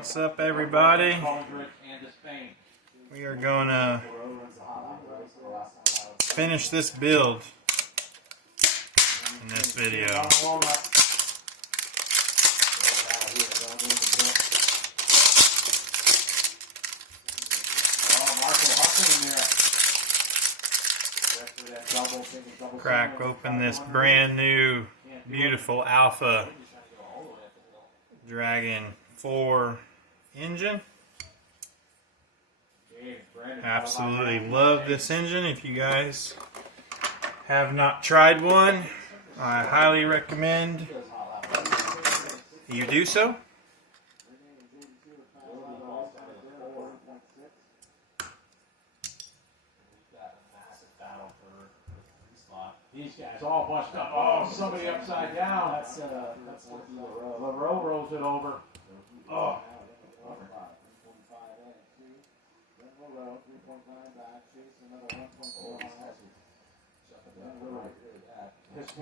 What's up, everybody? We are going to finish this build in this video. Crack open this brand new, beautiful Alpha Dragon 4 engine. Absolutely love this engine. If you guys have not tried one, I highly recommend you do so. These guys all busted up. Oh, somebody upside down. That's LaRoe rolls it over. Oh.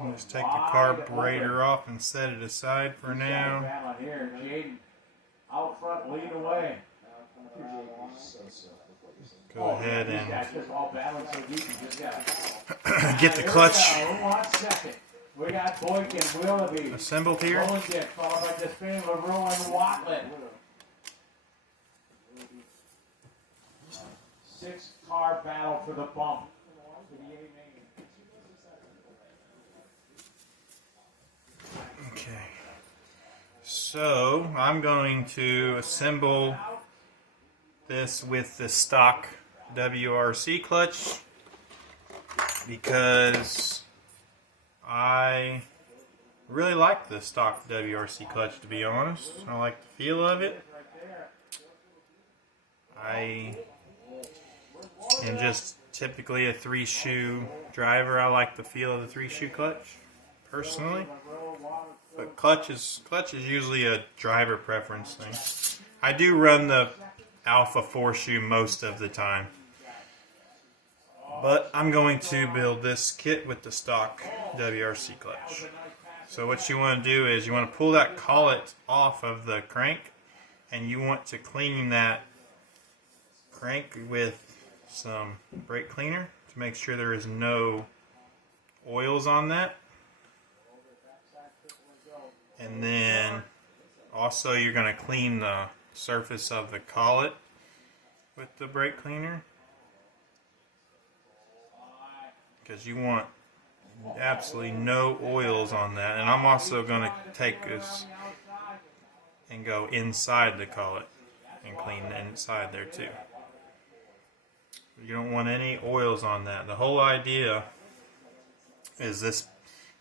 I'll just take the carburetor off and set it aside for now. Jaden out front, lead away. Go ahead and get the clutch assembled here. Six-car battle for the bump. Okay, so I'm going to assemble this with the stock WRC clutch because I really like the stock WRC clutch, to be honest. I like the feel of it. I am just typically a 3-shoe driver. I like the feel of the 3-shoe clutch personally, but clutch is usually a driver preference thing. I do run the Alpha 4-shoe most of the time, but I'm going to build this kit with the stock WRC clutch. So what you want to do is you want to pull that collet off of the crank, and you want to clean that crank with some brake cleaner to make sure there is no oils on that. And then also you're going to clean the surface of the collet with the brake cleaner, because you want absolutely no oils on that. And I'm also going to take this and go inside the collet and clean the inside there too. You don't want any oils on that. The whole idea is this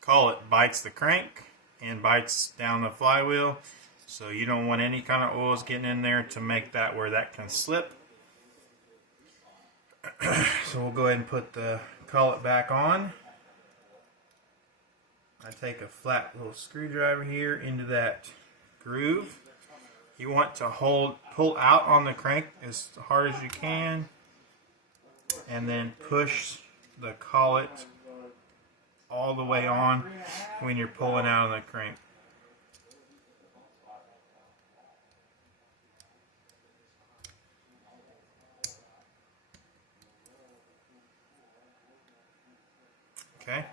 collet bites the crank and bites down the flywheel, so you don't want any kind of oils getting in there to make that where that can slip. So we'll go ahead and put the collet back on. I take a flat little screwdriver here into that groove. You want to pull out on the crank as hard as you can, and then push the collet all the way on when you're pulling out of the crank. Okay.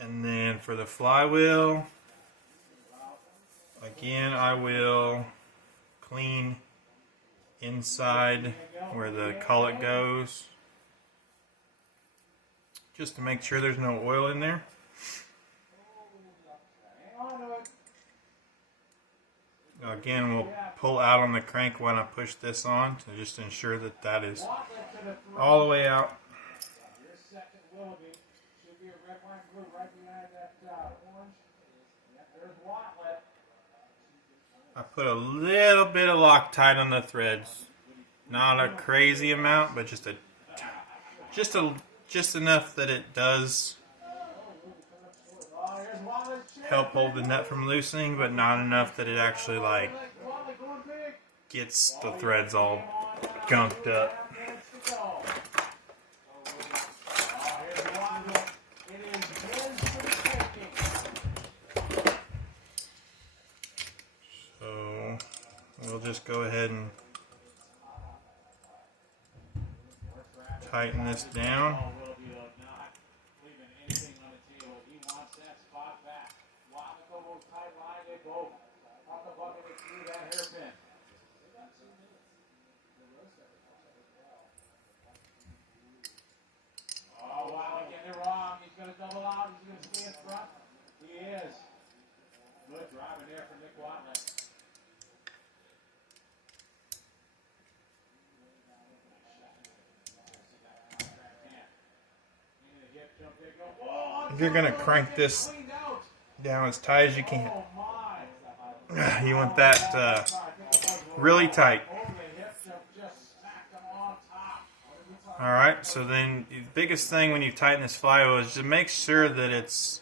And then for the flywheel, again, I will clean inside where the collet goes, just to make sure there's no oil in there. Again, we'll pull out on the crank when I push this on to just ensure that that is all the way out. I put a little bit of Loctite on the threads, not a crazy amount, but just enough that it does help hold the nut from loosening, but not enough that it actually like gets the threads all gunked up. So just go ahead and tighten this down. Oh, wow, getting it wrong. He's going to double out. He's going to stay in front. He is. Good driving there for Nick Watley. You're going to crank this down as tight as you can. You want that really tight. Alright, so then the biggest thing when you tighten this flywheel is to make sure that it's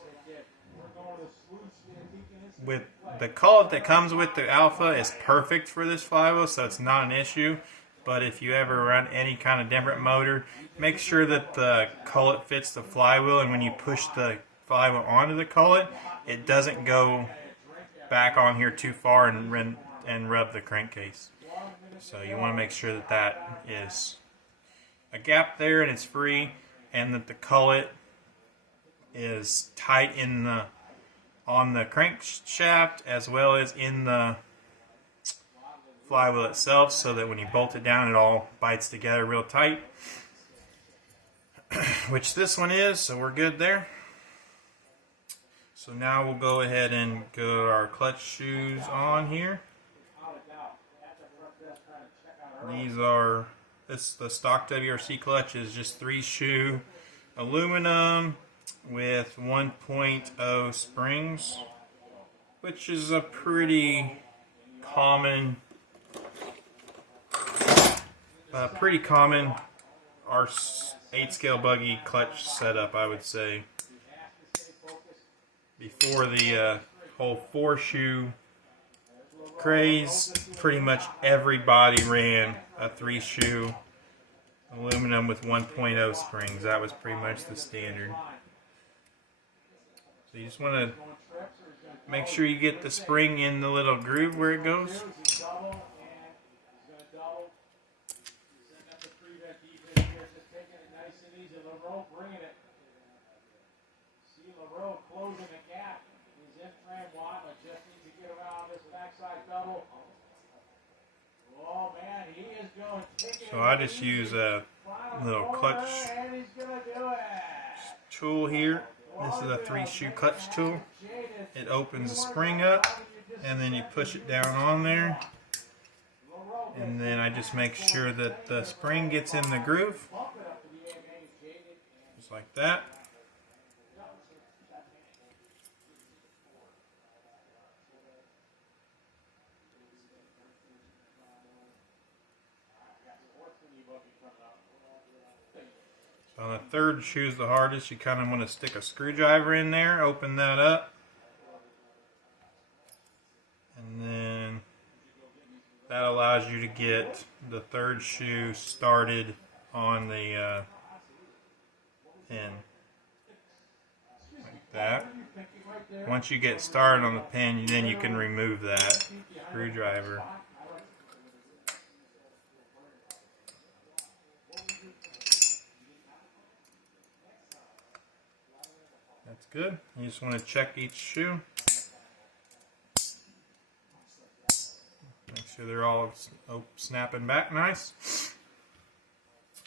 with the cullet that comes with the Alpha is perfect for this flywheel, so it's not an issue. But if you ever run any kind of different motor, make sure that the cullet fits the flywheel, and when you push the flywheel onto the cullet, it doesn't go back on here too far and rub the crankcase. So you want to make sure that that is a gap there and it's free, and that the cullet is tight in the on the crankshaft as well as in the flywheel itself, so that when you bolt it down, it all bites together real tight. Which this one is, so we're good there. So now we'll go ahead and go our clutch shoes on here. These are, the stock WRC clutch is just 3-shoe aluminum with 1.0 springs, which is a pretty common our 8-scale buggy clutch setup, I would say. Before the whole 4-shoe craze, pretty much everybody ran a 3-shoe aluminum with 1.0 springs. That was pretty much the standard. So you just want to make sure you get the spring in the little groove where it goes. So I just use a little clutch tool here. This is a 3-shoe clutch tool. It opens the spring up, and then you push it down on there. And then I just make sure that the spring gets in the groove. Just like that. So the third shoe is the hardest. You kind of want to stick a screwdriver in there, open that up, and then that allows you to get the third shoe started on the pin, like that. Once you get started on the pin, then you can remove that screwdriver. That's good. You just want to check each shoe. Make sure they're all snapping back nice.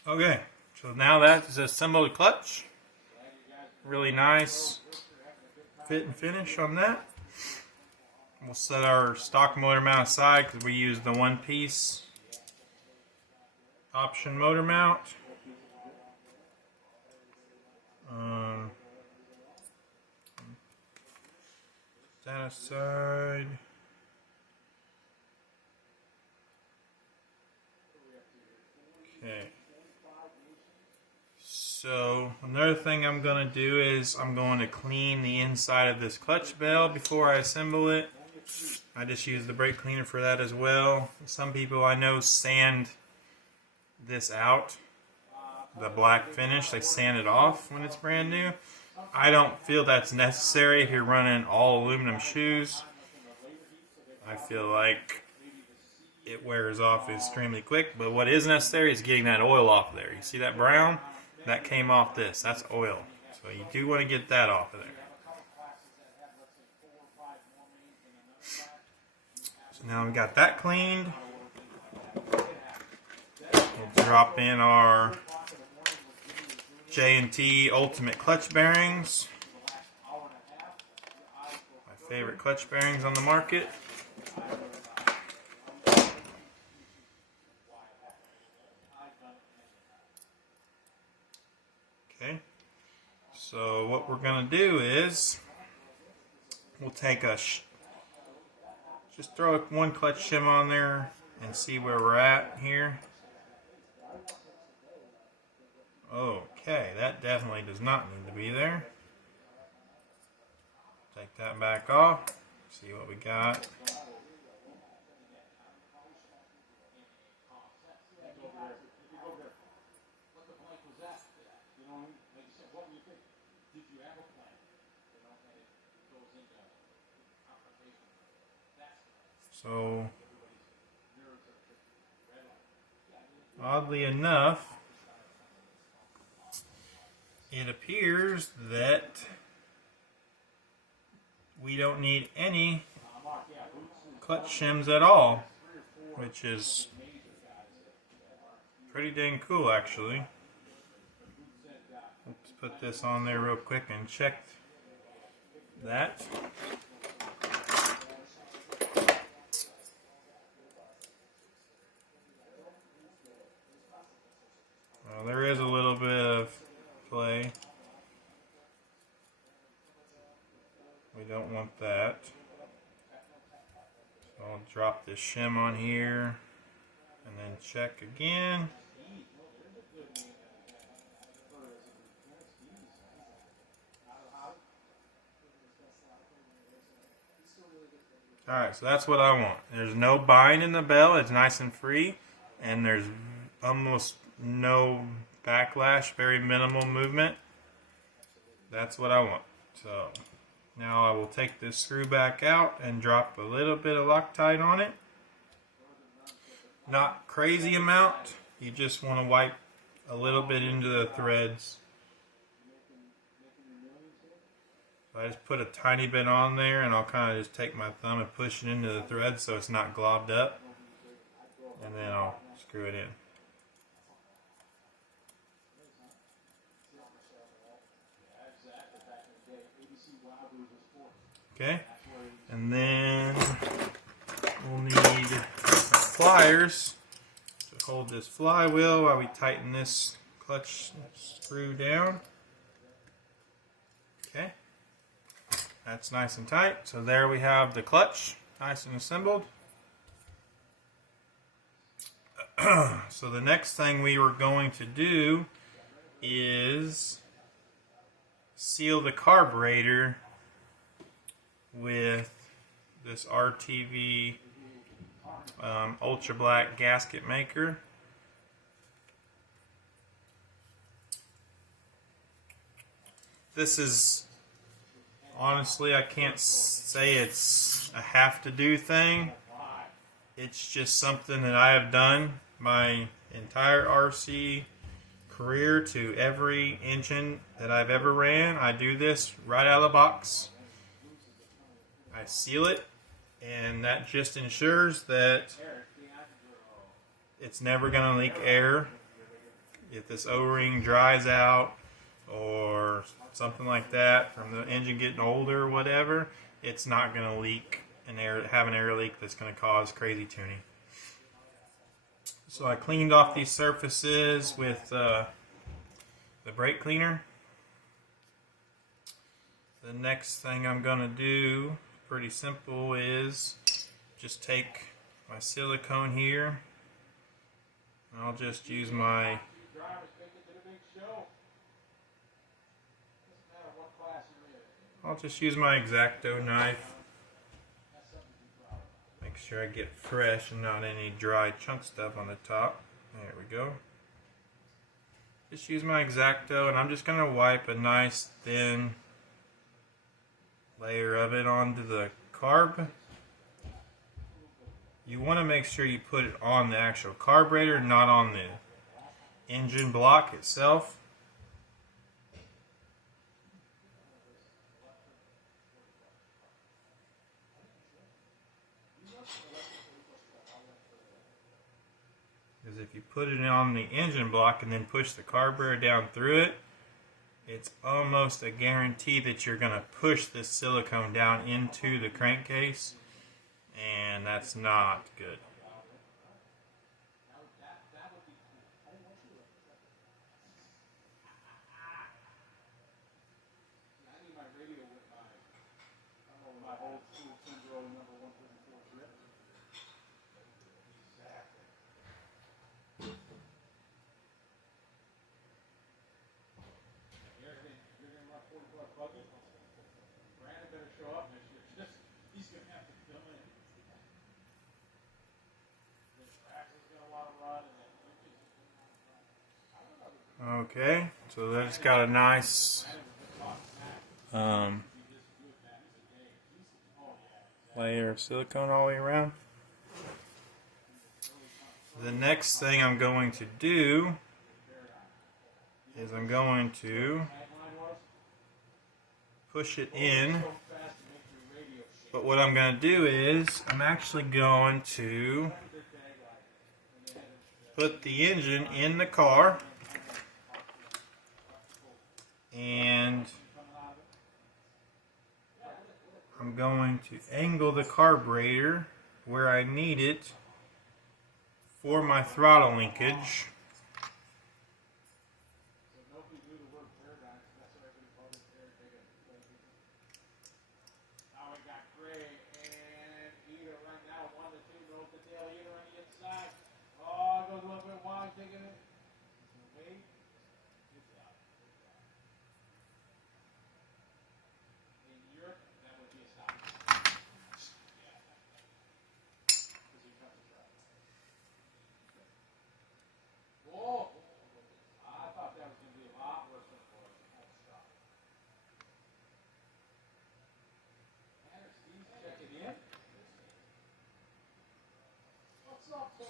Okay, so now that is assembled clutch. Really nice fit and finish on that. We'll set our stock motor mount aside because we use the one-piece option motor mount. That aside. Okay. So another thing I'm going to do is I'm going to clean the inside of this clutch bell before I assemble it. I just use the brake cleaner for that as well. Some people I know sand this out, the black finish, they sand it off when it's brand new. I don't feel that's necessary if you're running all aluminum shoes. I feel like it wears off extremely quick. But what is necessary is getting that oil off there. You see that brown? That came off this. That's oil. So you do want to get that off of there. So now we got that cleaned. We'll drop in our J&T Ultimate clutch bearings. My favorite clutch bearings on the market. Okay. So what we're going to do is we'll take a just throw one clutch shim on there and see where we're at here. Okay, that definitely does not need to be there. Take that back off, see what we got. So, oddly enough, it appears that we don't need any clutch shims at all, which is pretty dang cool actually. Let's put this on there real quick and check that. Well, there is a little bit of play. We don't want that. So I'll drop this shim on here and then check again. Alright, so that's what I want. There's no bind in the bell, it's nice and free, and there's almost no backlash, very minimal movement. That's what I want. So now I will take this screw back out and drop a little bit of Loctite on it. Not crazy amount, you just want to wipe a little bit into the threads. So I just put a tiny bit on there and I'll kind of just take my thumb and push it into the thread so it's not globbed up. And then I'll screw it in. Okay, and then we'll need pliers to hold this flywheel while we tighten this clutch screw down. Okay, that's nice and tight. So there we have the clutch, nice and assembled. So the next thing we were going to do is seal the carburetor with this RTV ultra black gasket maker. This is, honestly, I can't say it's a have to do thing. It's just something that I have done my entire RC career to every engine that I've ever ran. I do this right out of the box. I seal it, and that just ensures that it's never going to leak air. If this O-ring dries out or something like that from the engine getting older or whatever, it's not going to leak and have an air leak that's going to cause crazy tuning. So I cleaned off these surfaces with the brake cleaner. The next thing I'm going to do, pretty simple, is just take my silicone here. And I'll just use my X-Acto knife. Make sure I get fresh and not any dry chunk stuff on the top. There we go. Just use my X-Acto, and I'm just going to wipe a nice thin layer of it onto the carb. you want to make sure you put it on the actual carburetor, not on the engine block itself. Because if you put it on the engine block and then push the carburetor down through it, it's almost a guarantee that you're going to push this silicone down into the crankcase, and that's not good. Okay, so that's got a nice layer of silicone all the way around. The next thing I'm going to do is I'm going to push it in, but what I'm going to do is I'm actually going to put the engine in the car, and I'm going to angle the carburetor where I need it for my throttle linkage.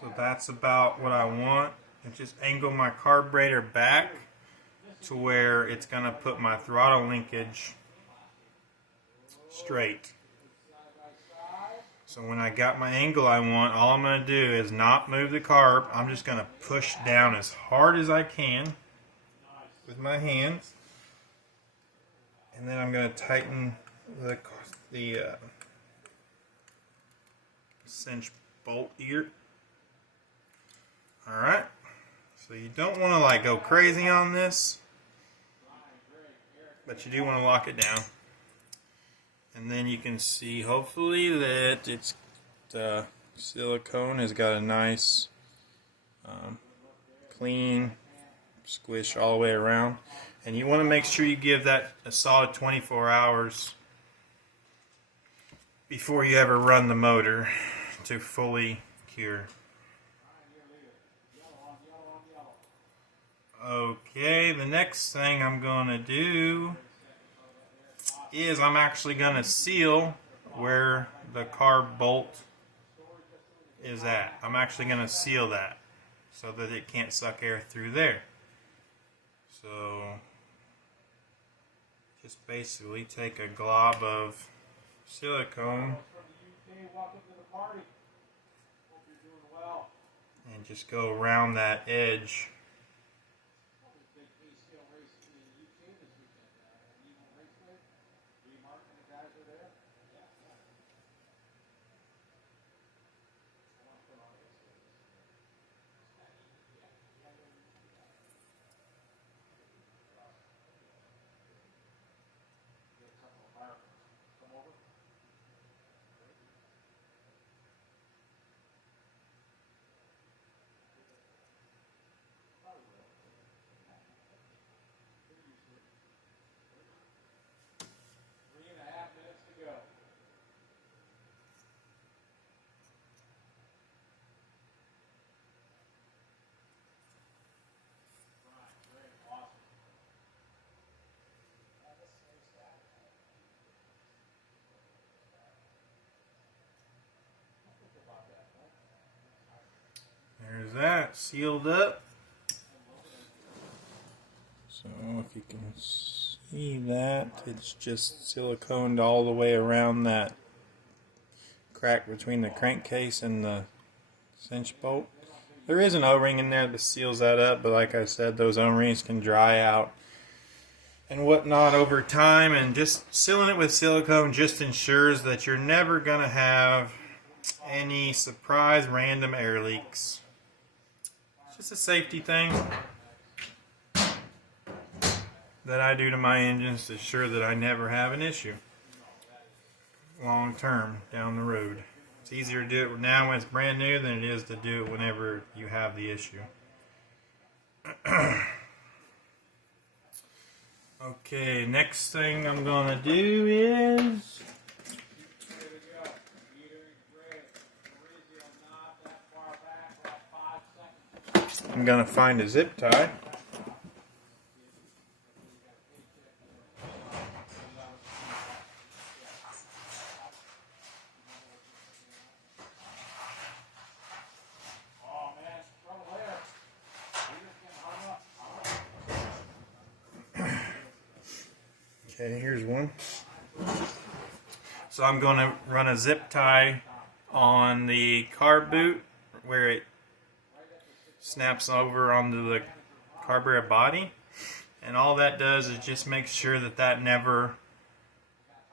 So that's about what I want. And just angle my carburetor back to where it's going to put my throttle linkage straight. So when I got my angle I want, all I'm going to do is not move the carb. I'm just going to push down as hard as I can with my hands. And then I'm going to tighten the cinch bolt here. Alright, so you don't want to like go crazy on this, but you do want to lock it down. And then you can see hopefully that it's the silicone has got a nice clean squish all the way around. And you want to make sure you give that a solid 24 hours before you ever run the motor to fully cure. Okay, the next thing I'm going to do is I'm actually going to seal where the carb bolt is at. I'm actually going to seal that so that it can't suck air through there. So just basically take a glob of silicone and just go around that edge. that sealed up. So if you can see that, it's just siliconed all the way around that crack between the crankcase and the cinch bolt. There is an O-ring in there that seals that up, but like I said, those O-rings can dry out and whatnot over time, and just sealing it with silicone just ensures that you're never going to have any surprise random air leaks. It's just a safety thing that I do to my engines to ensure that I never have an issue long term down the road. It's easier to do it now when it's brand new than it is to do it whenever you have the issue. Okay, next thing I'm gonna do is I'm gonna find a zip tie. Okay, here's one. So I'm going to run a zip tie on the carb boot where it snaps over onto the carburetor body, and all that does is just make sure that that never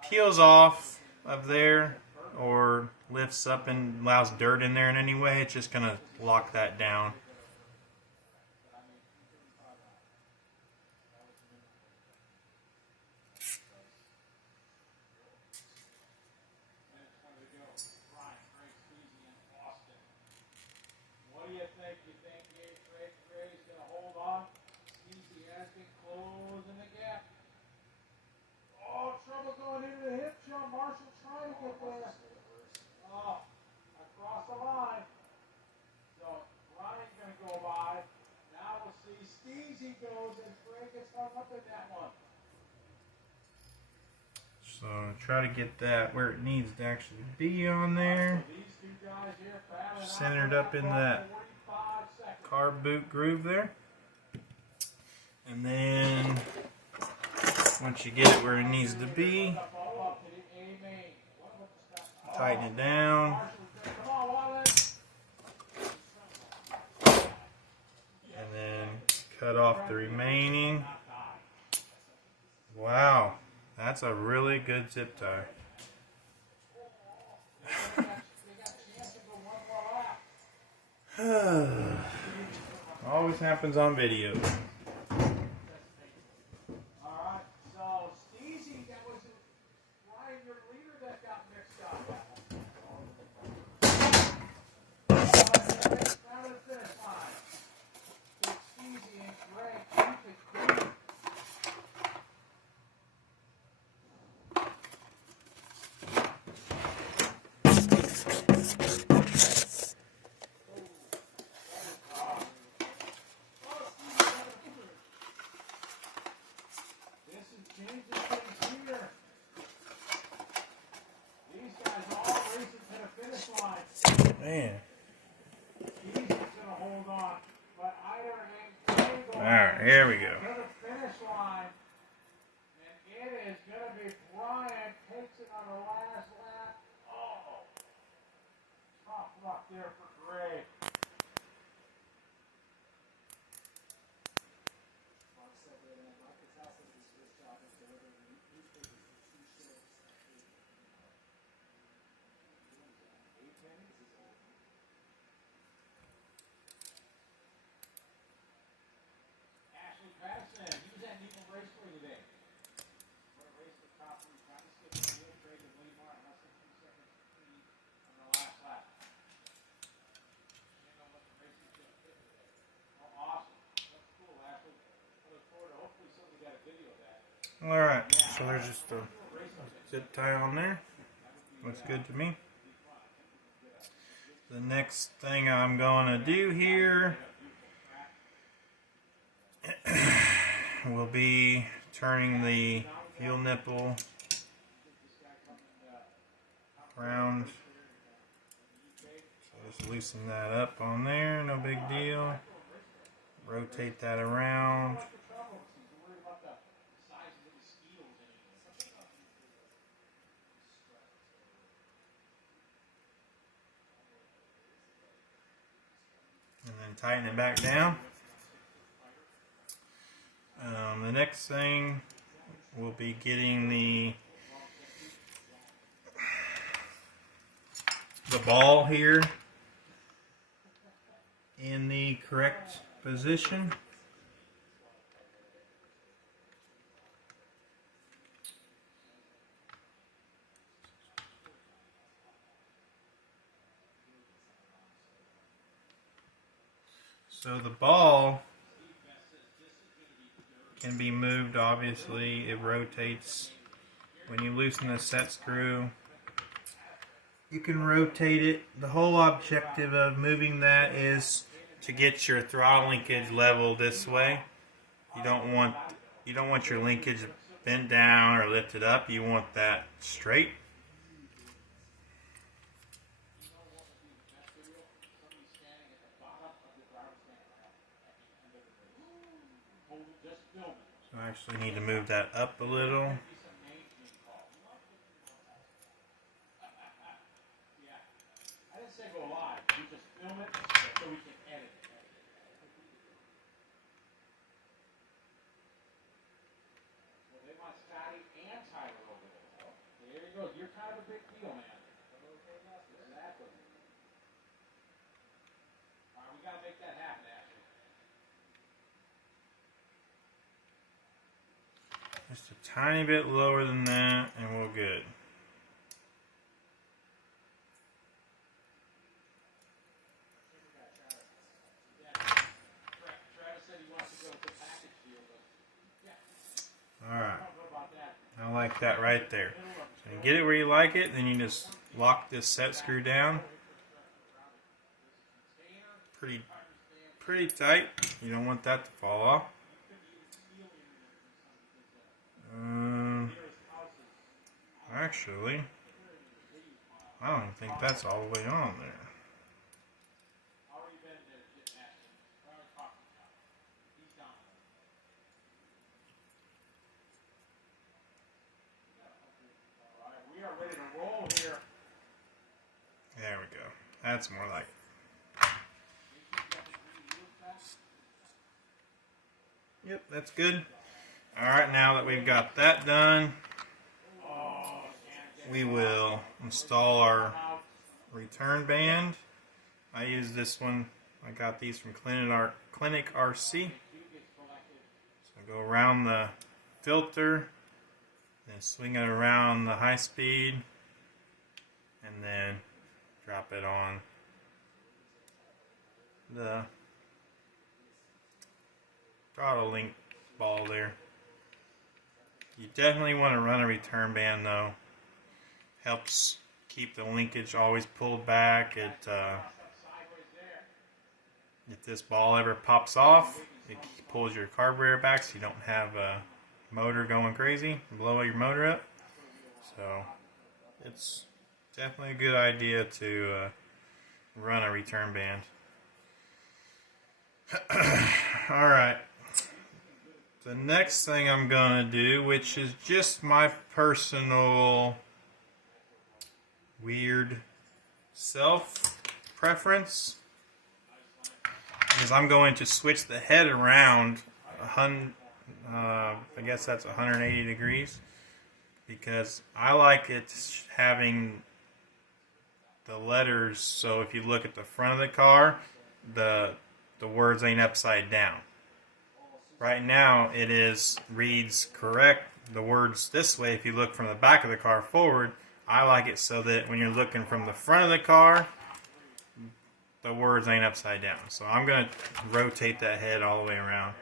peels off of there or lifts up and allows dirt in there in any way. It's just going to lock that down. So try to get that where it needs to actually be on there. Centered up in that carb boot groove there. And then once you get it where it needs to be, tighten it down. And then cut off the remaining. Wow. That's a really good zip tie. Always happens on video. Alright, so Steezy, that was Ryan, your leader that got mixed up. Down to the finish line. It's Steezy and Greg. Keep it going. Man. He's just gonna hold on, but either ain't going Alright, here we go. to the finish line, and it is gonna be Brian takes it on the last lap. Oh, tough luck there for Gray. Madison, he was at Nitro Raceway today. What a race for top three. Trying to skip the wheel trade and Lee Martin. Less than 2 seconds on the last lap. You know what the race is going to fit today. Oh, awesome. That's cool, Ashley. I look forward to hopefully somebody got a video of that. Alright, so there's just a zip tie on there. Looks good to me. The next thing I'm going to do here will be turning the fuel nipple around. So this loosen that up on there, no big deal. Rotate that around. And then tighten it back down. The next thing will be getting the ball here in the correct position. So the ball can be moved, obviously. It rotates. When you loosen the set screw, you can rotate it. The whole objective of moving that is to get your throttle linkage level this way. You don't want your linkage bent down or lifted up. You want that straight. So I actually need to move that up a little. You're kind of a big deal, man. Exactly. All right, we got to make that happen, actually. Just a tiny bit lower than that, and we're good. Alright. I like that right there. So you get it where you like it, then you just lock this set screw down. Pretty tight. You don't want that to fall off. Actually, I don't even think that's all the way on there. There we go. That's more like it. Yep, that's good. Alright, now that we've got that done, we will install our return band. I use this one. I got these from Clinic RC. So go around the filter, then swing it around the high speed, and then drop it on the throttle link ball there. You definitely want to run a return band though. Helps keep the linkage always pulled back. If this ball ever pops off, it pulls your carburetor back so you don't have a motor going crazy and blow your motor up. So it's definitely a good idea to run a return band. Alright. The next thing I'm going to do, which is just my personal weird self-preference, is I'm going to switch the head around I guess that's 180 degrees, because I like it having the letters, so if you look at the front of the car, the words ain't upside down. Right now it reads correct, the words this way. If you look from the back of the car forward, I like it so that when you're looking from the front of the car, the words ain't upside down. So I'm going to rotate that head all the way around.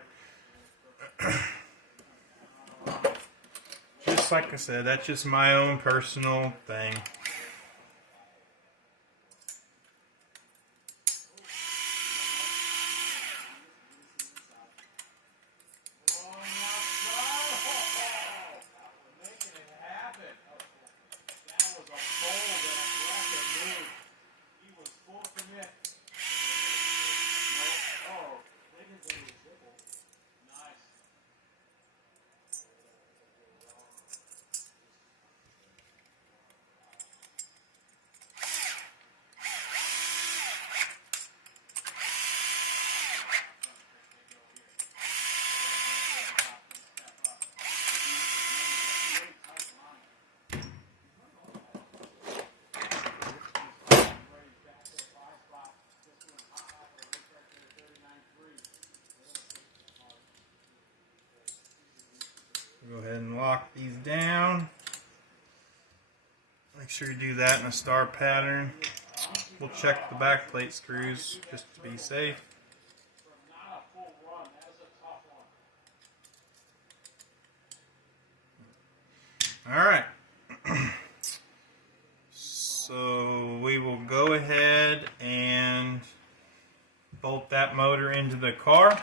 Just like I said, that's just my own personal thing. He was full commit. sure you do that in a star pattern. We'll check the back plate screws just to be safe. Not a full run. That is a tough one. All right. So we will go ahead and bolt that motor into the car.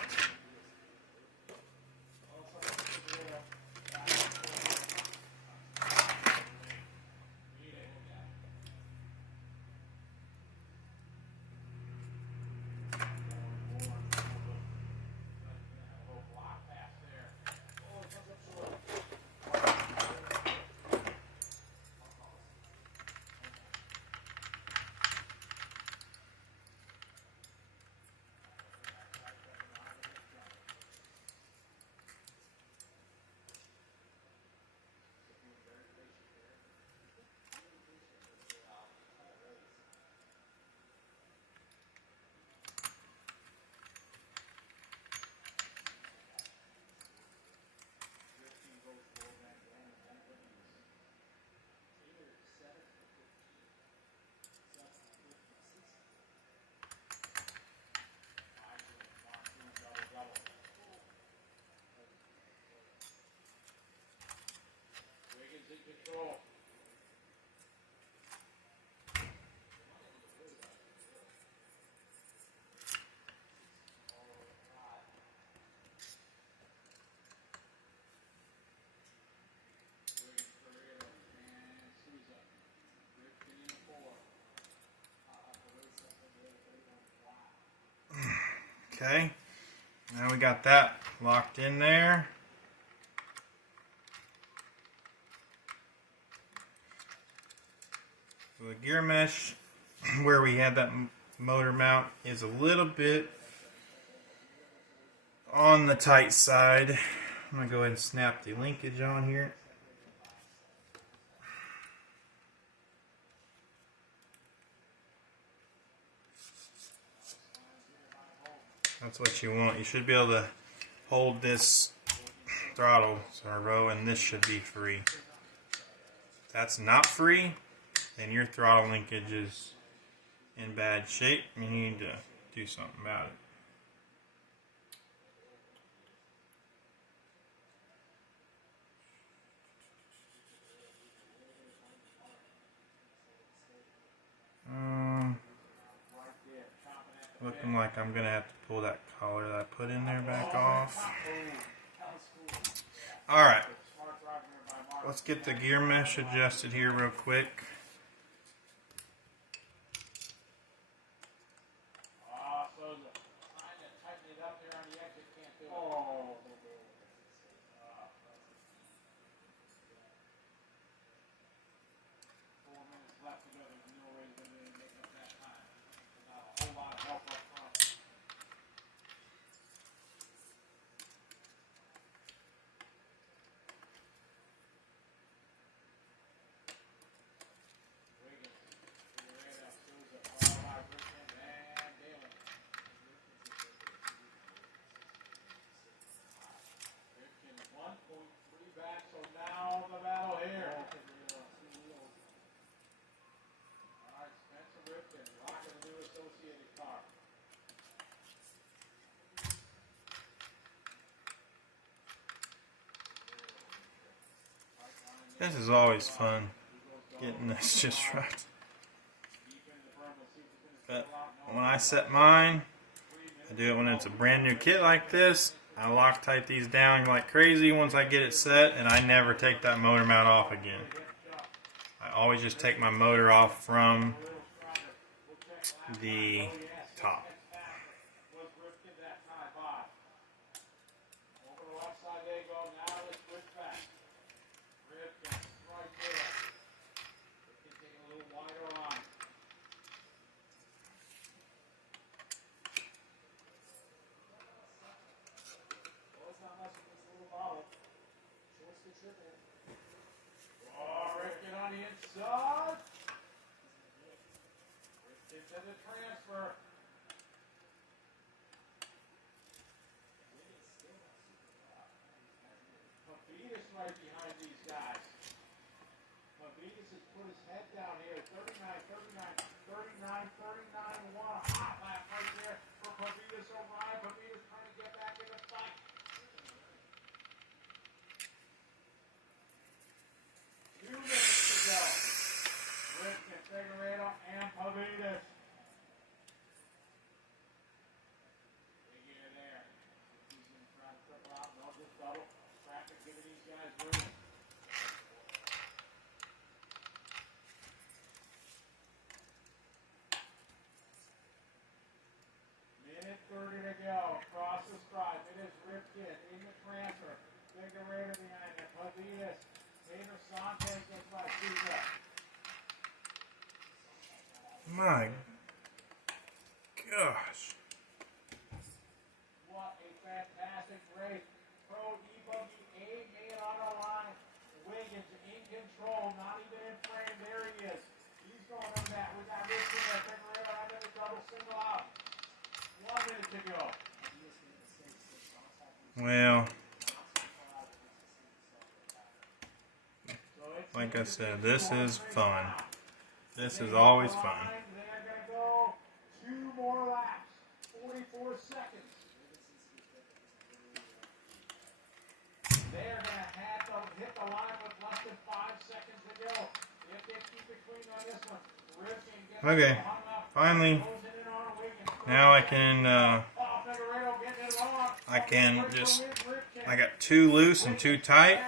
Control. Okay, now we got that locked in there. So the gear mesh where we had that motor mount is a little bit on the tight side. I'm going to go ahead and snap the linkage on here. That's what you want. You should be able to hold this throttle servo and this should be free. If that's not free, then your throttle linkage is in bad shape. You need to do something about it. Looking like I'm going to have to pull that collar that I put in there back off. Alright, let's get the gear mesh adjusted here real quick. This is always fun, getting this just right. But when I set mine, I do it when it's a brand new kit like this. I Loctite these down like crazy once I get it set, and I never take that motor mount off again. I always just take my motor off from the top. On the inside. Into the transfer. Mavitas right behind these guys. Mavitas has put his head down here. 39, 1. Hot lap right there for Pavitas O'Brien. Pavitas trying to get back in the fight. 2 minutes to go. Ripken, Figueredo, and Pavitas. Big air there. He's going to try to triple out. No, just double. Traffic giving these guys room. Minute 30 to go. Across the stripe. It is Ripken in the transfer. Figueredo behind him. Pavitas. Pedro Sanchez gets by Souza. My gosh. What a fantastic race. Pro E-Buggy A made on the line. Wiggins in control, not even in frame. There he is. He's going on that. We got Ripken there. Figueredo having a double single out. 1 minute to go. Well, like I said, this is fun. This is always fun. They're going to go 2 more laps. 44 seconds. They're going to have to hit the line with less than 5 seconds to go. If they keep it clean on this one, Ripken gets Okay, hung up. finally, Closing in on Wiggins. now I can just, I got 2 loose and 2 tight,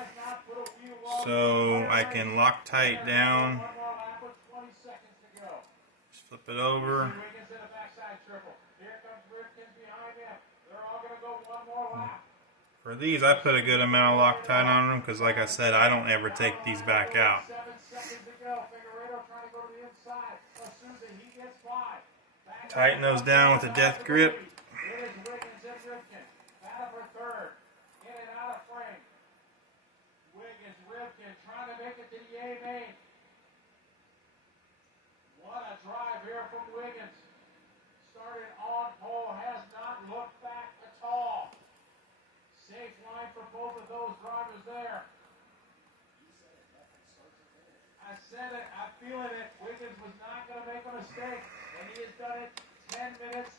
so I can lock tight down, just flip it over. For these, I put a good amount of Loctite on them because, like I said, I don't ever take these back out. Tighten those down with a death grip. Trying to make it to the A main. What a drive here from Wiggins. Started on pole, has not looked back at all. Safe line for both of those drivers there. I said it, I'm feeling it. Wiggins was not going to make a mistake, and he has done it 10 minutes.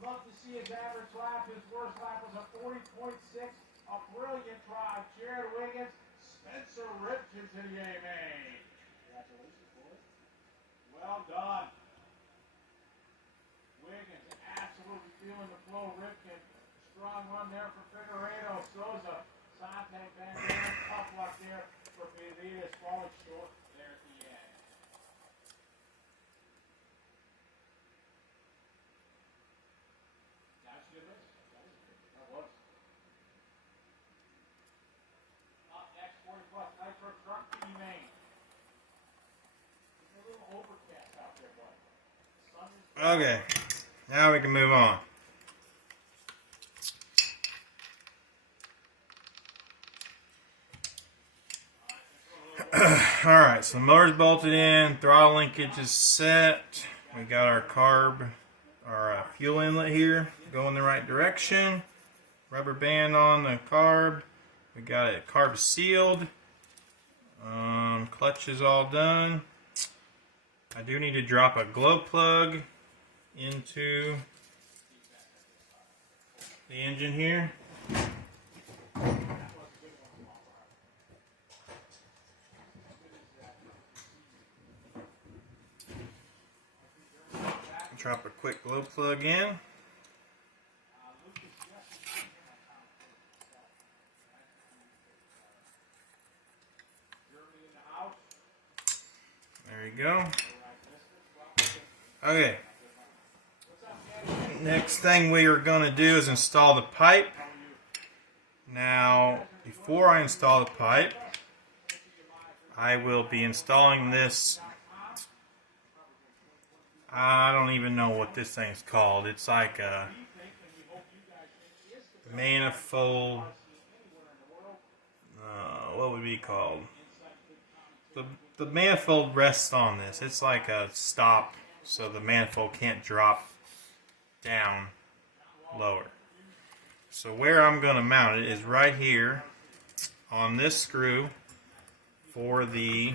Love to see his average lap. His worst lap was a 40.6. A brilliant drive. Jared Wiggins, Spencer Ripken to the A main. Congratulations, boys. Well done. Wiggins absolutely feeling the flow. Ripken, strong run there for Figueredo. Souza, Sante, Van Dam, tough luck there for Pavitas, falling short there at the end. That's good race. That was. Up next, 40 plus Nitro truck E main. It's a little overcast out there, bud. The sun is. Okay, now we can move on. Alright, so the motor's bolted in, throttle linkage is set. We got our fuel inlet here, going the right direction. Rubber band on the carb. We got it carb sealed. Clutch is all done. I do need to drop a glow plug into the engine here. Drop a quick glow plug in. There you go. Okay. Next thing we are going to do is install the pipe. Now, before I install the pipe, I will be installing this. I don't even know what this thing's called. It's like a manifold. What would it be called? The manifold rests on this. It's like a stop, so the manifold can't drop down lower. So where I'm going to mount it is right here on this screw for the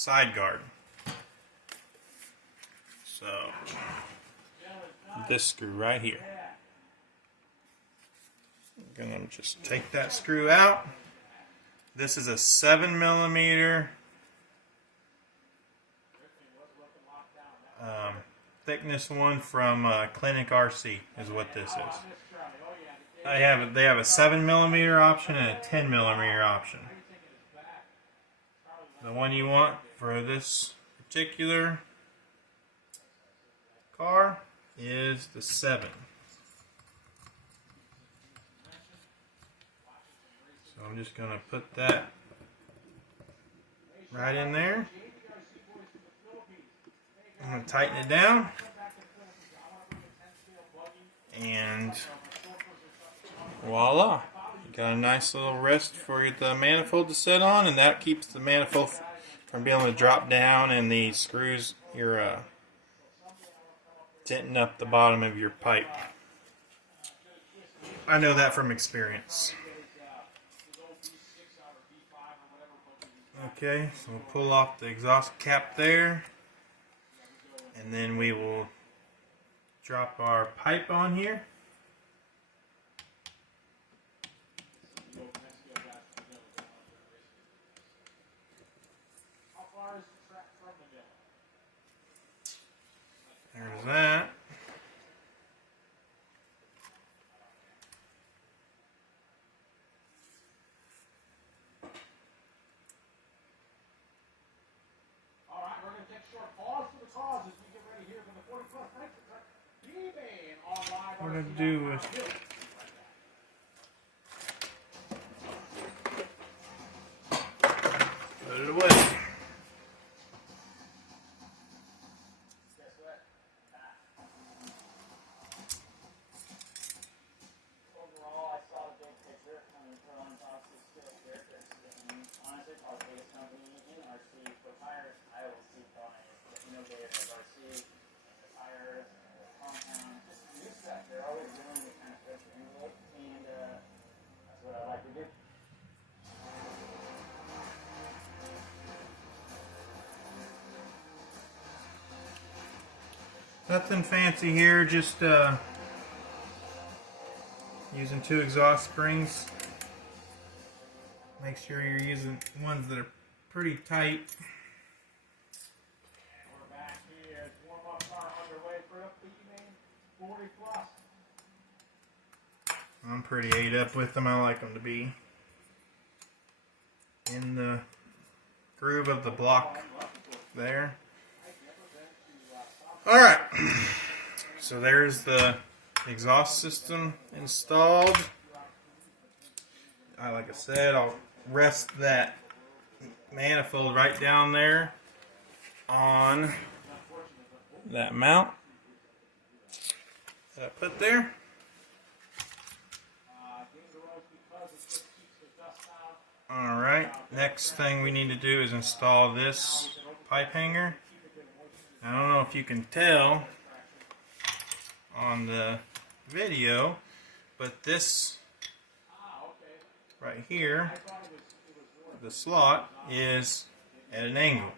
side guard. So this screw right here. I'm gonna just take that screw out. This is a 7mm thickness one from Clinic RC is what this is. They have a 7mm option and a 10mm option. The one you want for this particular car is the 7. So I'm just going to put that right in there. I'm going to tighten it down. And voila. You got a nice little rest for the manifold to sit on, and that keeps the manifold from being able to drop down, and the screws you're denting up the bottom of your pipe. I know that from experience. Okay, so we'll pull off the exhaust cap there, and then we will drop our pipe on here. There's that. Alright, we're going to take a short pause for the cause as we get ready here for the 40+ Nitro truck. eBay and on live. What to do with put it away. Nothing fancy here, just using 2 exhaust springs. Make sure you're using ones that are pretty tight. We're back here. Warm-ups are underway for the 40+. I'm pretty ate up with them. I like them to be in the groove of the block there. Alright, so there's the exhaust system installed. Like I said, I'll rest that manifold right down there on that mount that I put there. Alright, next thing we need to do is install this pipe hanger. I don't know if you can tell on the video, but this right here, the slot is at an angle.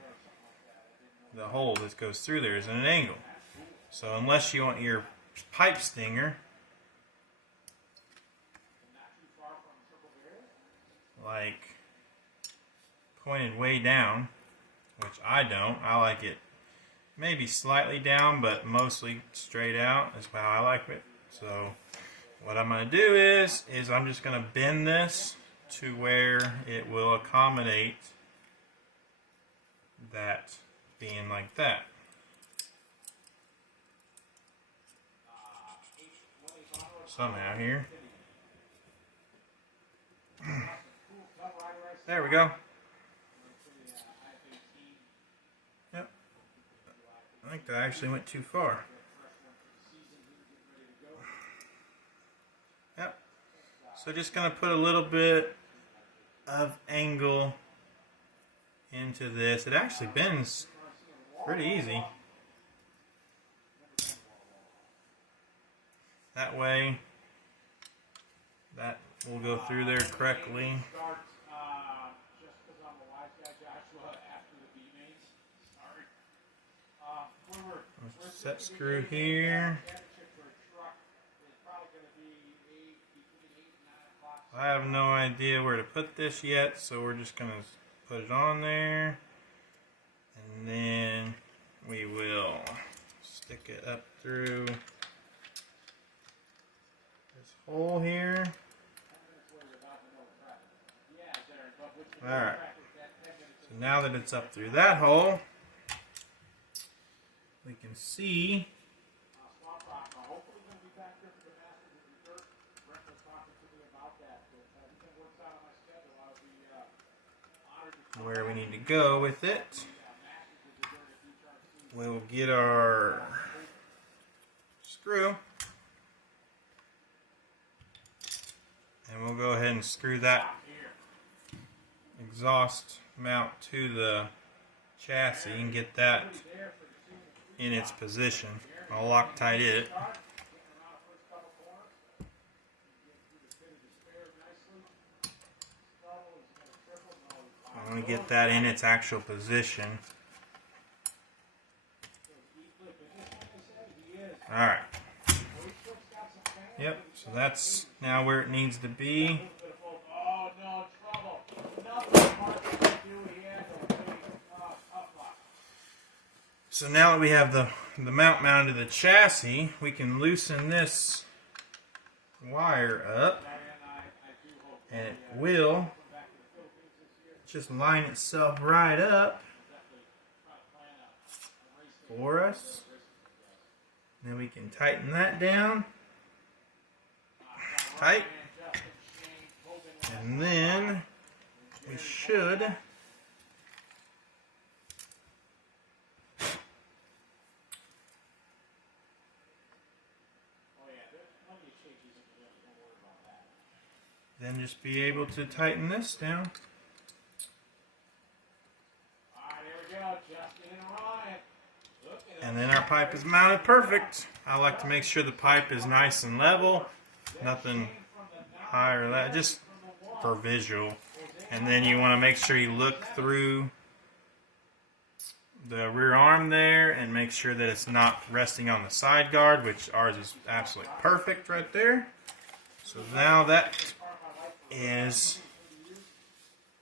The hole that goes through there is at an angle. So unless you want your pipe stinger like pointed way down, which I don't, I like it maybe slightly down, but mostly straight out is how I like it. So what I'm going to do is I'm just going to bend this to where it will accommodate that being like that. Somehow here. There we go. Yep. I think that actually went too far. Yep. So just going to put a little bit of angle into this. It actually bends pretty easy. That way that will go through there correctly. set screw here. I have no idea where to put this yet, so we're just going to put it on there. And then we will stick it up through this hole here. Alright, so now that it's up through that hole, we can see where we need to go with it. We'll get our screw and we'll go ahead and screw that exhaust mount to the chassis and get that in its position. I'll Loctite it. I'm going to get that in its actual position. Alright. Yep, so that's now where it needs to be. So now that we have the mount mounted to the chassis, we can loosen this wire up and it will just line itself right up for us. Then we can tighten that down tight, and then we should then just be able to tighten this down. And then our pipe is mounted perfect. I like to make sure the pipe is nice and level, nothing high or that, just for visual. And then you want to make sure you look through the rear arm there and make sure that it's not resting on the side guard, which ours is absolutely perfect right there. So now that is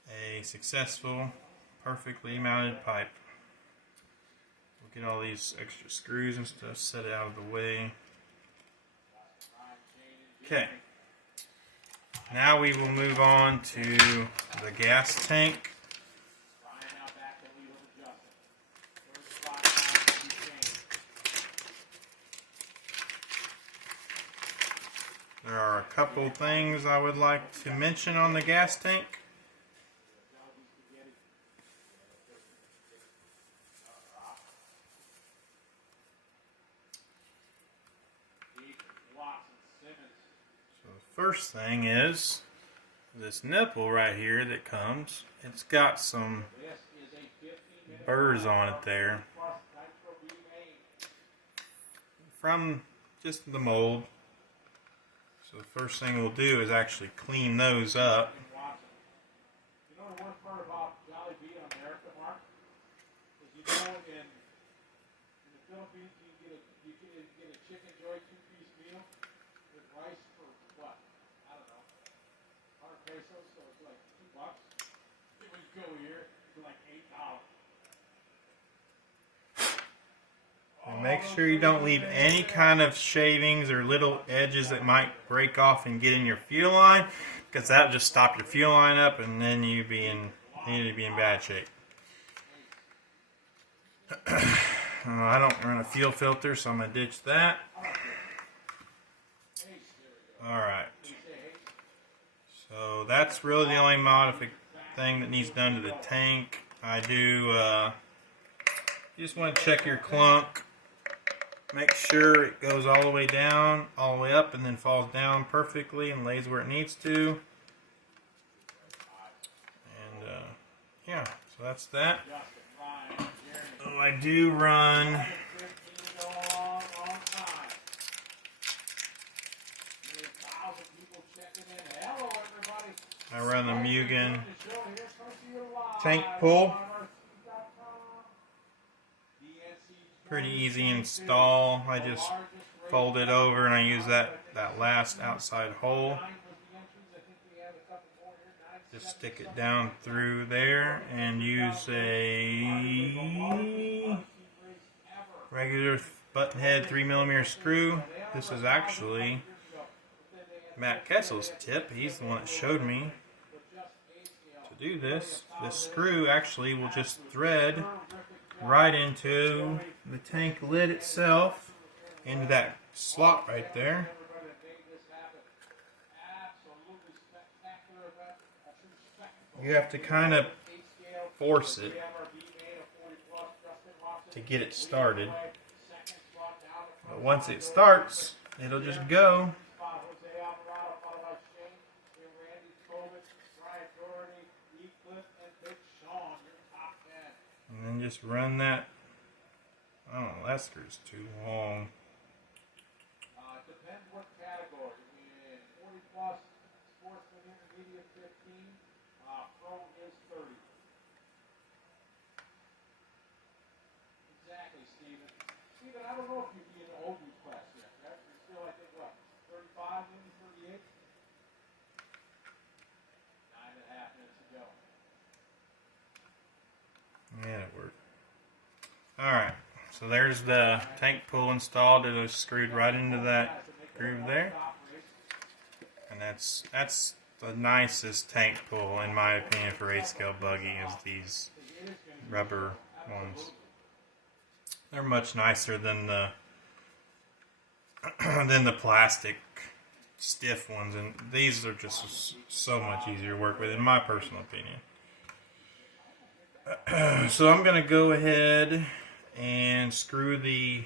a successful, perfectly mounted pipe. We'll get all these extra screws and stuff set out of the way. Okay. Now we will move on to the gas tank. There are a couple things I would like to mention on the gas tank. So the first thing is this nipple right here that comes. It's got some burrs on it there from just the mold. So the first thing we'll do is actually clean those up. You know the worst part about Jolly Bean America, Mark? Is you know in the Philippines you get a chicken joy 2-piece meal with rice for what? I don't know, 100 pesos, so it's like $2. Then when you go here, it's like $8. And make sure you don't leave any kind of shavings or little edges that might break off and get in your fuel line, because that will just stop your fuel line up and then you need to be in bad shape. I don't run a fuel filter, so I'm going to ditch that. Alright. So that's really the only thing that needs done to the tank. I do, you just want to check your clunk. Make sure it goes all the way down, all the way up, and then falls down perfectly and lays where it needs to. And yeah, so that's that. So I do run the Mugen tank pull. Pretty easy install. I just fold it over and I use that last outside hole. Just stick it down through there and use a regular button head 3mm screw. This is actually Matt Kessel's tip. He's the one that showed me to do this. This screw actually will just thread right into the tank lid itself, into that slot right there. You have to kind of force it to get it started. But once it starts, it'll just go. And then just run that. I don't know, that screw's too long. Depends what category. In 40 plus, sportsman intermediate 15, pro is 30. Exactly, Steven. Steven, I don't know if you'd be in the old youth class yet, right? You're still, I think, what, 35, maybe 38? 9.5 minutes ago. Yeah, it worked. Alright, so there's the tank pull installed. It was screwed right into that groove there. And that's the nicest tank pull, in my opinion, for 8-scale buggy, is these rubber ones. They're much nicer than the plastic stiff ones, and these are just so much easier to work with, in my personal opinion. So I'm gonna go ahead and screw the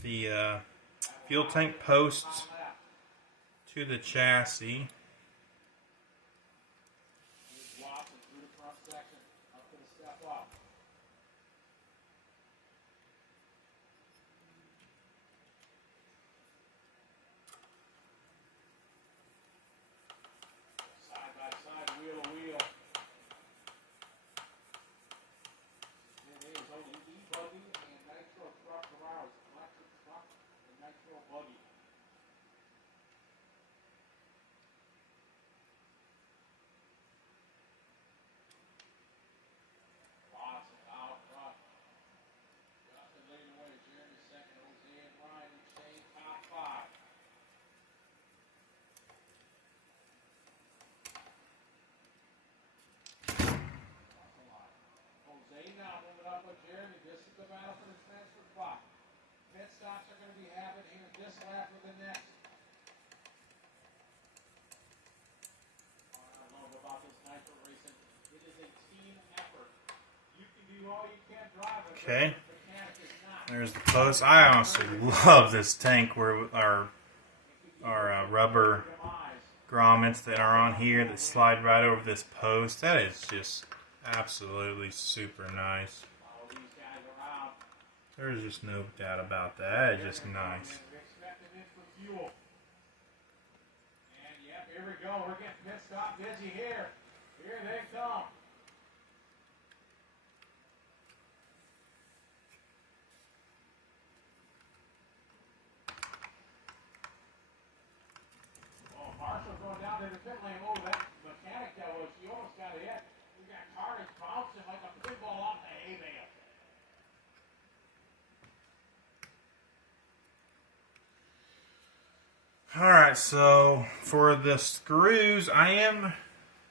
fuel tank posts to the chassis. Side by side, wheel to wheel. It is OE buggy and Nitro truck Camaros, electric truck and Nitro buggy. Watson out front. Justin leading away, Jeremy second, Jose and Ryan each staying top 5. Jose now moving up with Jeremy. This is the battle for the transfer spot. Pit stops are going to be happening here this lap or the next. I love about this Nitro racing. It is a team effort. You can do all you can drive it. Okay. The mechanic is not. There's the post. I honestly love this tank where our rubber grommets that are on here that slide right over this post. That is just absolutely super nice. All these guys around. There's just no doubt about that. That is just nice. We expect them in for fuel. And yep, here we go. We're getting pit stop busy here. Here they come. Oh, Marshall going down to the pit lane. Oh, that mechanic that was, he almost got hit. We got Carter bouncing like a pinball off the hay bale. Alright, so for the screws, I am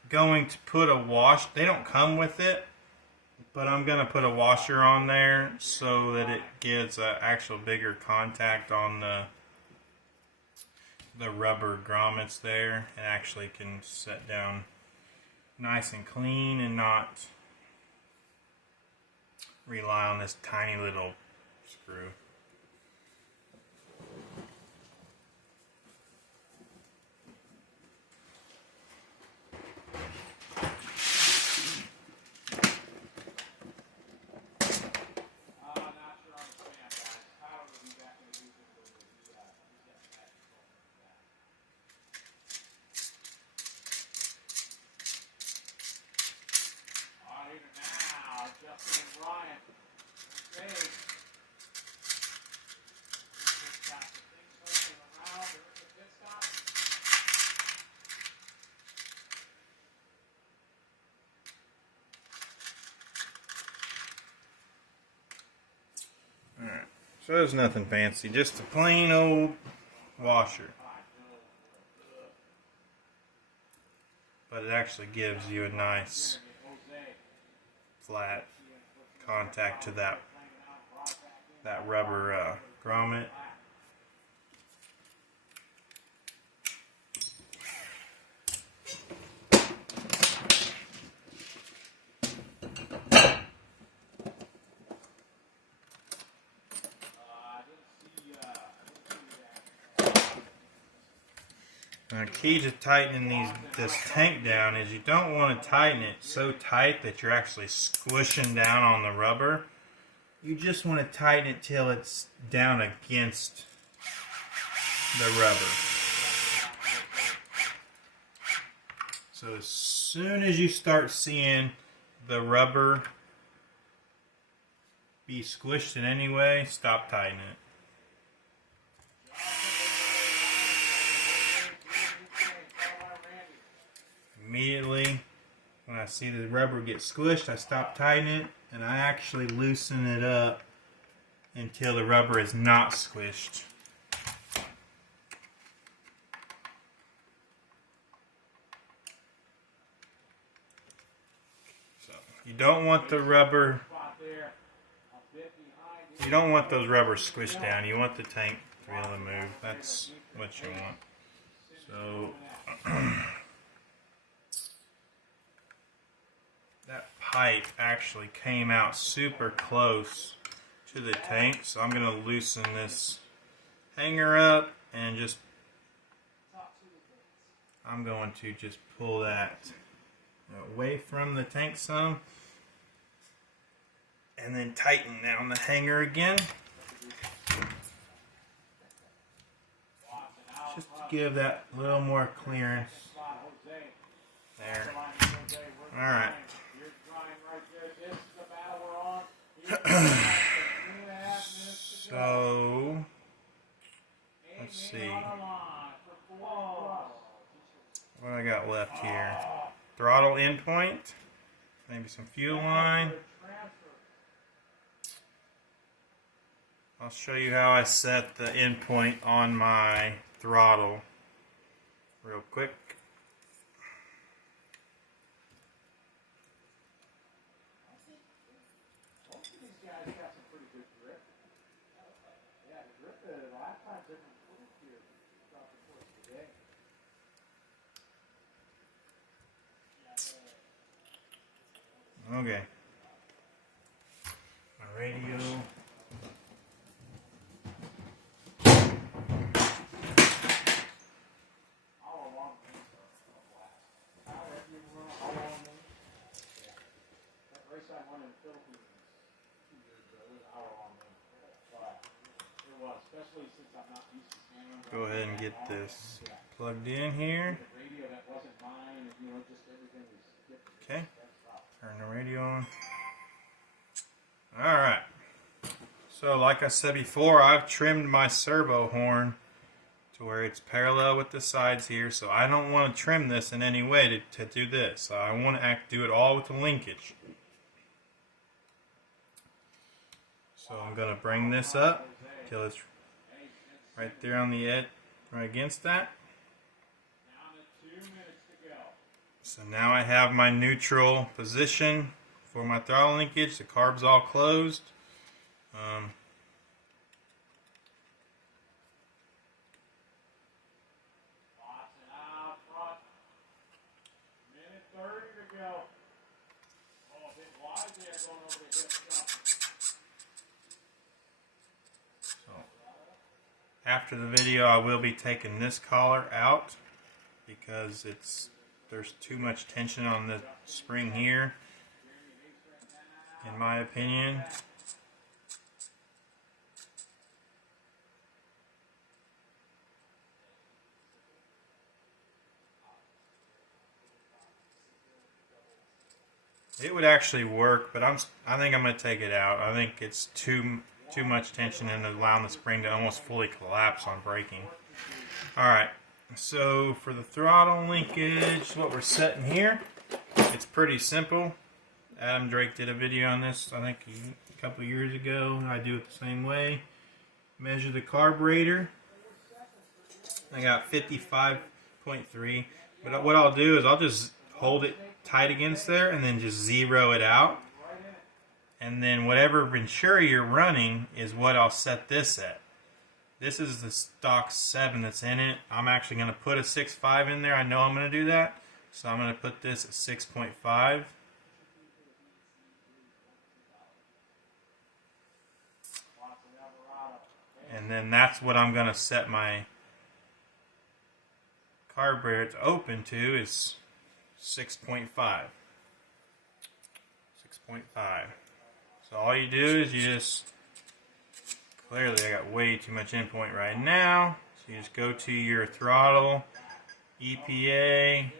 going to put a wash. They don't come with it, but I'm going to put a washer on there so that it gets an actual bigger contact on the rubber grommets there, and actually can set down nice and clean and not rely on this tiny little screw. So there's nothing fancy, just a plain old washer. But it actually gives you a nice flat contact to that rubber grommet. Now, the key to tightening this tank down is you don't want to tighten it so tight that you're actually squishing down on the rubber. You just want to tighten it till it's down against the rubber. So as soon as you start seeing the rubber be squished in any way, stop tightening it. Immediately when I see the rubber get squished, I stop tightening it and I actually loosen it up until the rubber is not squished. So you don't want the rubber, you don't want those rubbers squished down. You want the tank to be able to move. That's what you want. So that pipe actually came out super close to the tank, so I'm going to loosen this hanger up and I'm going to just pull that away from the tank some and then tighten down the hanger again, just to give that a little more clearance there. Alright. So, let's see. What I got left here? Throttle endpoint, maybe some fuel line. I'll show you how I set the endpoint on my throttle real quick. Okay. My radio. Go ahead and get this plugged in here. Okay. Turn the radio on. Alright. So like I said before, I've trimmed my servo horn to where it's parallel with the sides here. So I don't want to trim this in any way to do this. I want to do it all with the linkage. So I'm going to bring this up till it's right there on the edge, right against that. So now I have my neutral position for my throttle linkage. The carb's all closed. After the video, I will be taking this collar out because there's too much tension on the spring here, in my opinion. It would actually work, but I think I'm going to take it out. I think it's too much tension and allowing the spring to almost fully collapse on braking. Alright, so for the throttle linkage, what we're setting here, it's pretty simple. Adam Drake did a video on this, I think a couple years ago. I do it the same way. measure the carburetor. I got 55.3. But what I'll do is I'll just hold it tight against there and then just zero it out. And then whatever Venturi you're running is what I'll set this at. This is the stock 7 that's in it. I'm actually going to put a 6.5 in there. I know I'm going to do that. So I'm going to put this at 6.5. And then that's what I'm going to set my carburetor to open to is 6.5. 6.5. So all you do is you just, clearly I got way too much endpoint right now. So you just go to your throttle, EPA.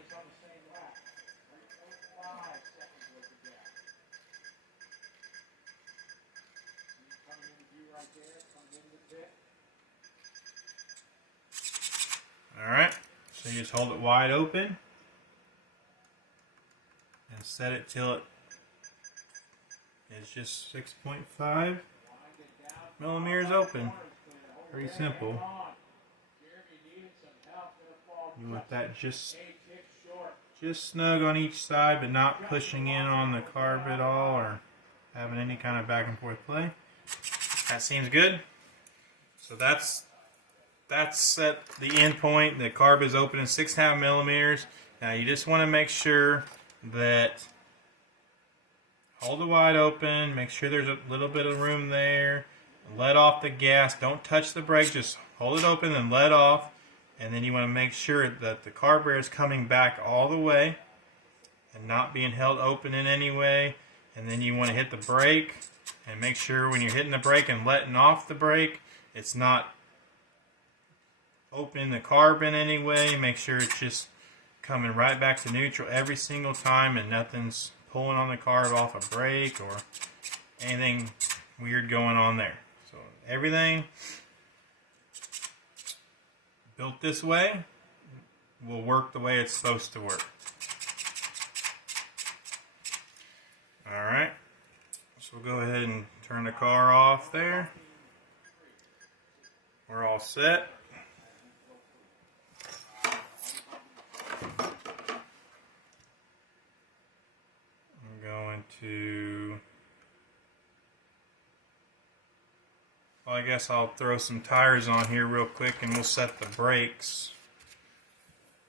Alright, so you just hold it wide open and set it till it is just 6.5 millimeters open. Pretty simple. You want that just snug on each side, but not pushing in on the carb at all or having any kind of back and forth play. That seems good. So that's set the end point. The carb is open in 6.5 millimeters. Now you just want to make sure that, hold it wide open, make sure there's a little bit of room there, let off the gas, don't touch the brake, just hold it open and let off. And then you want to make sure that the carburetor is coming back all the way and not being held open in any way. And then you want to hit the brake and make sure when you're hitting the brake and letting off the brake, it's not opening the carb in any way. Make sure it's just coming right back to neutral every single time and nothing's pulling on the carb off a brake or anything weird going on there. So everything built this way will work the way it's supposed to work. Alright, so we'll go ahead and turn the car off there. We're all set. I'm going to, well, I guess I'll throw some tires on here real quick and we'll set the brakes.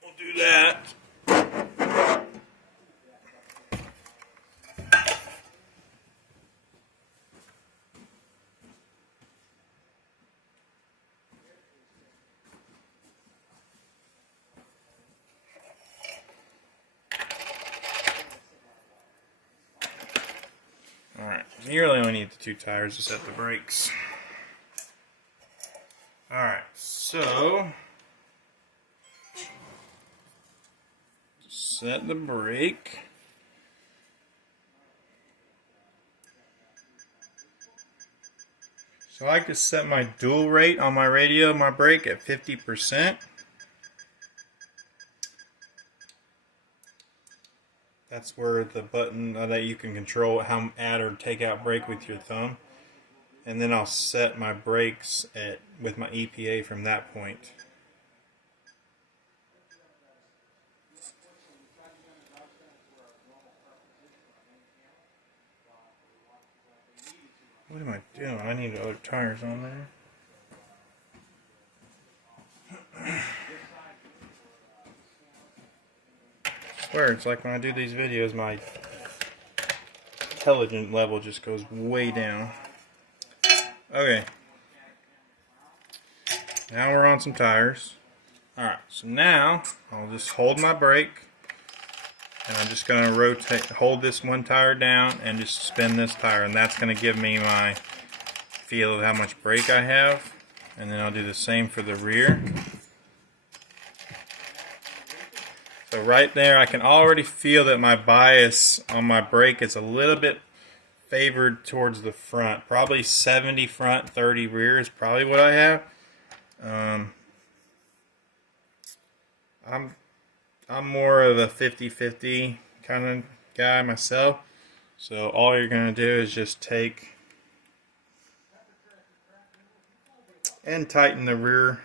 We'll do that. Alright, so you really only need the 2 tires to set the brakes. Alright, so set the brake. So I could set my dual rate on my radio, my brake at 50%. That's where the button that you can control how add or take out brake with your thumb. And then I'll set my brakes with my EPA from that point. What am I doing? I need other tires on there. I swear, it's like when I do these videos, my intelligence level just goes way down. Okay. Now we're on some tires. Alright, so now I'll just hold my brake and I'm just going to hold this one tire down and just spin this tire, and that's going to give me my feel of how much brake I have. And then I'll do the same for the rear. So right there I can already feel that my bias on my brake is a little bit favored towards the front. Probably 70 front, 30 rear is probably what I have. I'm more of a 50-50 kind of guy myself. So all you're going to do is just take and tighten the rear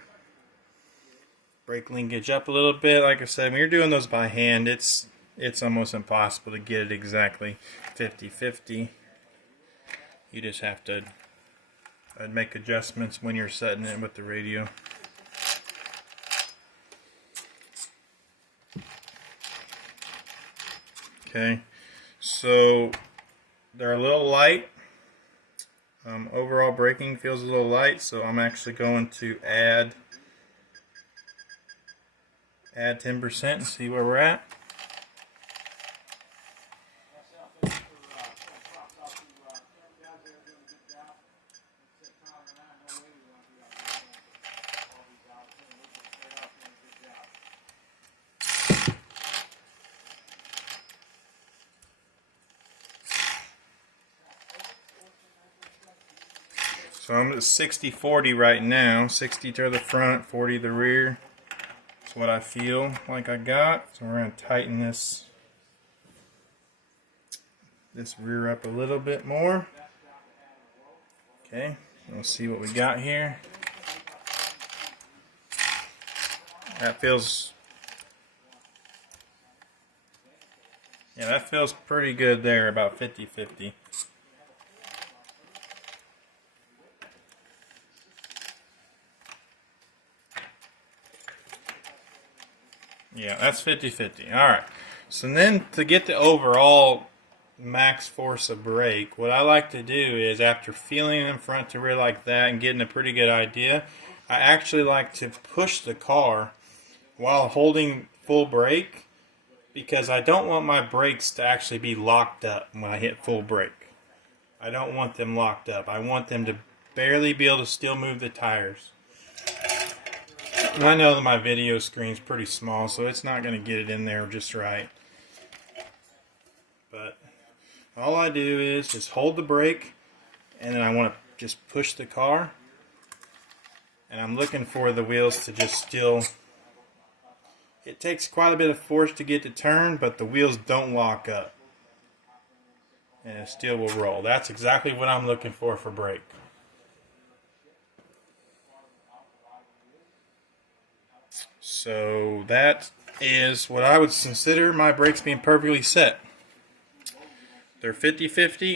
brake linkage up a little bit. Like I said, when you're doing those by hand, it's almost impossible to get it exactly 50-50. You just have to make adjustments when you're setting it with the radio. Okay, so they're a little light. Overall braking feels a little light, so I'm actually going to add 10% and see where we're at. So I'm at 60-40 right now. 60 to the front, 40 to the rear. That's what I feel like I got. So we're going to tighten this rear up a little bit more. Okay, we'll see what we got here. That feels pretty good there, about 50-50. Yeah, that's 50-50. Alright, so then to get the overall max force of brake, what I like to do is, after feeling in front to rear like that and getting a pretty good idea, I actually like to push the car while holding full brake, because I don't want my brakes to actually be locked up when I hit full brake. I don't want them locked up. I want them to barely be able to still move the tires. And I know that my video screen's pretty small, so it's not going to get it in there just right. But all I do is just hold the brake, and then I want to just push the car. And I'm looking for the wheels to just still... It takes quite a bit of force to get to turn, but the wheels don't lock up. And it still will roll. That's exactly what I'm looking for brake. So that is what I would consider my brakes being perfectly set. They're 50-50.